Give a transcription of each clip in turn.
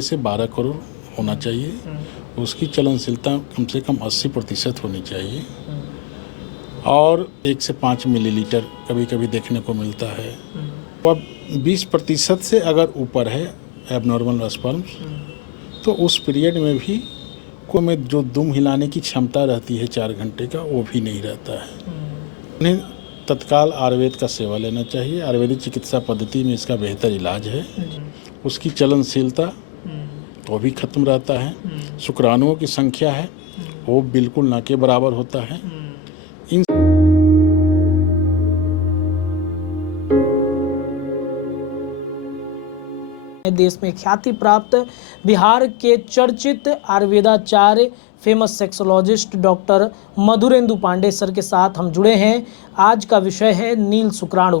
से 12 करोड़ होना चाहिए। उसकी चलनशीलता कम से कम 80% होनी चाहिए और 1 से 5 मिलीलीटर कभी कभी देखने को मिलता है। अब 20% से अगर ऊपर है एबनॉर्मल स्पर्म्स तो उस पीरियड में भी को में जो दुम हिलाने की क्षमता रहती है 4 घंटे का, वो भी नहीं रहता है। उन्हें तत्काल आयुर्वेद का सेवा लेना चाहिए। आयुर्वेदिक चिकित्सा पद्धति में इसका बेहतर इलाज है। उसकी चलनशीलता वो भी खत्म रहता है। शुक्राणुओं की संख्या है वो बिल्कुल ना के बराबर होता है। इन देश में ख्याति प्राप्त बिहार के चर्चित आयुर्वेदाचार्य famous sexologist doctor Madhurendu Pandey sir के साथ हम जुड़े हैं। आज का विषय है नील शुक्राणु।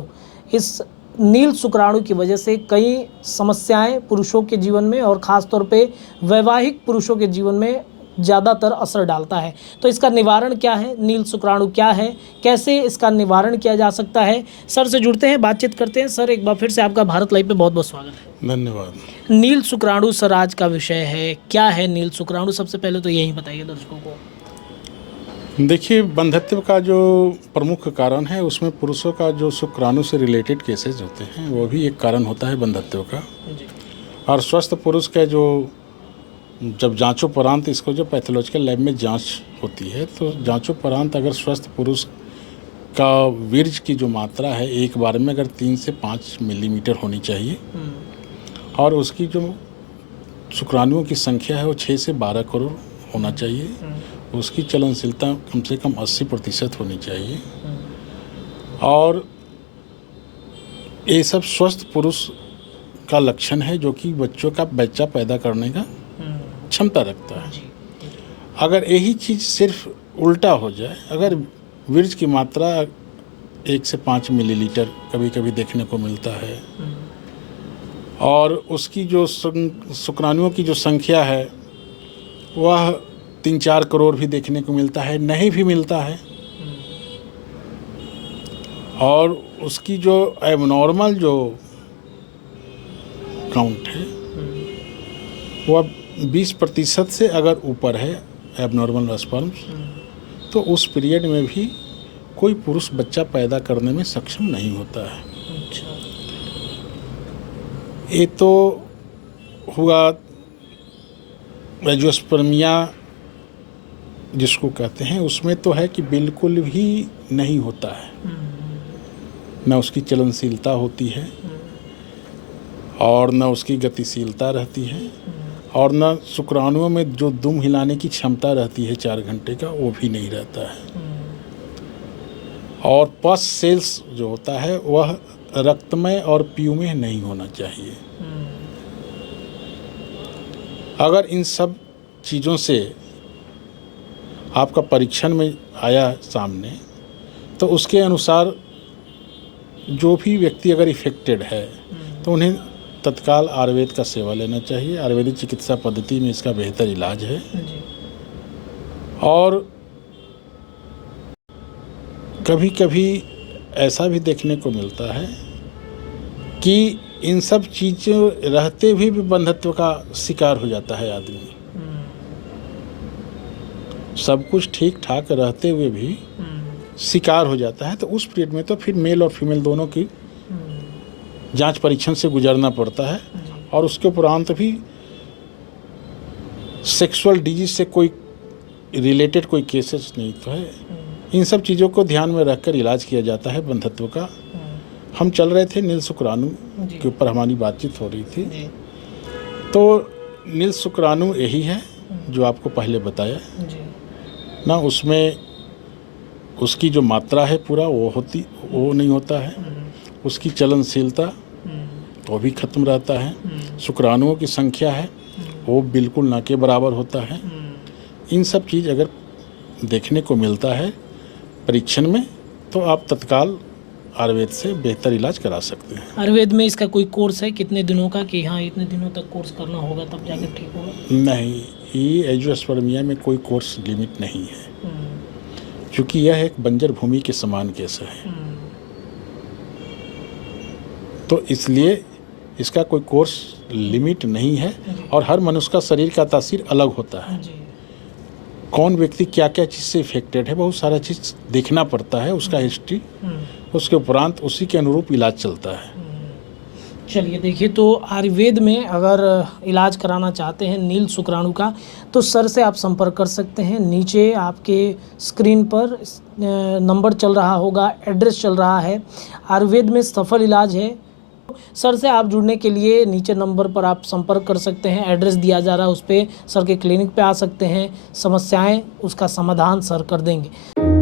इस नील शुक्राणु की वजह से कई समस्याएं पुरुषों के जीवन में और ख़ास तौर पे वैवाहिक पुरुषों के जीवन में ज़्यादातर असर डालता है। तो इसका निवारण क्या है, नील शुक्राणु क्या है, कैसे इसका निवारण किया जा सकता है, सर से जुड़ते हैं, बातचीत करते हैं। सर, एक बार फिर से आपका भारत लाइव पे बहुत बहुत स्वागत है। धन्यवाद। नील शुक्राणु सर आज का विषय है। क्या है नील शुक्राणु? सबसे पहले तो यही बताइए दर्शकों को। देखिए, बंधत्व का जो प्रमुख कारण है उसमें पुरुषों का जो शुक्राणु से रिलेटेड केसेस होते हैं वो भी एक कारण होता है बंधत्व का। जी। और स्वस्थ पुरुष का जो जब जांचोपरांत इसको जो पैथोलॉजिकल लैब में जांच होती है तो जांचोपरांत अगर स्वस्थ पुरुष का वीर्य की जो मात्रा है एक बार में अगर 3 से 5 मिलीमीटर होनी चाहिए और उसकी जो शुक्राणुओं की संख्या है वो 6 से 12 करोड़ होना चाहिए। उसकी चलनशीलता कम से कम 80% होनी चाहिए और ये सब स्वस्थ पुरुष का लक्षण है जो कि बच्चा पैदा करने का क्षमता रखता है। अगर यही चीज़ सिर्फ उल्टा हो जाए, अगर वीर्य की मात्रा 1 से 5 मिलीलीटर कभी कभी देखने को मिलता है और उसकी जो शुक्राणुओं की जो संख्या है वह 3-4 करोड़ भी देखने को मिलता है, नहीं भी मिलता है, और उसकी जो एबनॉर्मल जो काउंट है वह 20% से अगर ऊपर है एबनॉर्मल स्पर्म्स तो उस पीरियड में भी कोई पुरुष बच्चा पैदा करने में सक्षम नहीं होता है। अच्छा। ये तो हुआ एंजियोस्पर्मिया जिसको कहते हैं, उसमें तो है कि बिल्कुल भी नहीं होता है, न उसकी चलनशीलता होती है और न उसकी गतिशीलता रहती है और न शुक्राणुओं में जो दुम हिलाने की क्षमता रहती है 4 घंटे का, वो भी नहीं रहता है। और पस सेल्स जो होता है वह रक्तमय और पीयूमय नहीं होना चाहिए। अगर इन सब चीज़ों से आपका परीक्षण में आया सामने तो उसके अनुसार जो भी व्यक्ति अगर इफेक्टेड है तो उन्हें तत्काल आयुर्वेद का सेवा लेना चाहिए। आयुर्वेदिक चिकित्सा पद्धति में इसका बेहतर इलाज है। और कभी कभी ऐसा भी देखने को मिलता है कि इन सब चीज़ों रहते भी बंधत्व का शिकार हो जाता है आदमी। सब कुछ ठीक ठाक रहते हुए भी शिकार हो जाता है, तो उस पीरियड में तो फिर मेल और फीमेल दोनों की जांच परीक्षण से गुजरना पड़ता है और उसके उपरांत भी सेक्सुअल डिजीज से कोई रिलेटेड कोई केसेस नहीं तो है। इन सब चीज़ों को ध्यान में रखकर इलाज किया जाता है बंधत्व का। हम चल रहे थे नील शुक्राणु के ऊपर, हमारी बातचीत हो रही थी। तो नील शुक्राणु यही है जो आपको पहले बताया ना, उसमें उसकी जो मात्रा है पूरा वो नहीं होता है। उसकी चलनशीलता वो भी खत्म रहता है। शुक्राणुओं की संख्या है वो बिल्कुल ना के बराबर होता है। इन सब चीज़ अगर देखने को मिलता है परीक्षण में तो आप तत्काल आयुर्वेद से बेहतर इलाज करा सकते हैं। आयुर्वेद में इसका कोई कोर्स है कितने दिनों का कि हाँ इतने दिनों तक कोर्स करना होगा तब जाके ठीक होगा? नहीं, ये एंजियोस्पर्मिया में कोई कोर्स लिमिट नहीं है क्योंकि यह एक बंजर भूमि के समान केस है। तो इसलिए इसका कोई कोर्स लिमिट नहीं है और हर मनुष्य का शरीर का तासीर अलग होता है। जी। कौन व्यक्ति क्या क्या चीज़ से इफेक्टेड है, बहुत सारा चीज़ देखना पड़ता है, उसका हिस्ट्री, उसके उपरांत उसी के अनुरूप इलाज चलता है। चलिए देखिए, तो आयुर्वेद में अगर इलाज कराना चाहते हैं नील शुक्राणु का, तो सर से आप संपर्क कर सकते हैं। नीचे आपके स्क्रीन पर नंबर चल रहा होगा, एड्रेस चल रहा है। आयुर्वेद में सफल इलाज है। सर से आप जुड़ने के लिए नीचे नंबर पर आप संपर्क कर सकते हैं। एड्रेस दिया जा रहा है, उस पर सर के क्लिनिक पे आ सकते हैं। समस्याएं, उसका समाधान सर कर देंगे।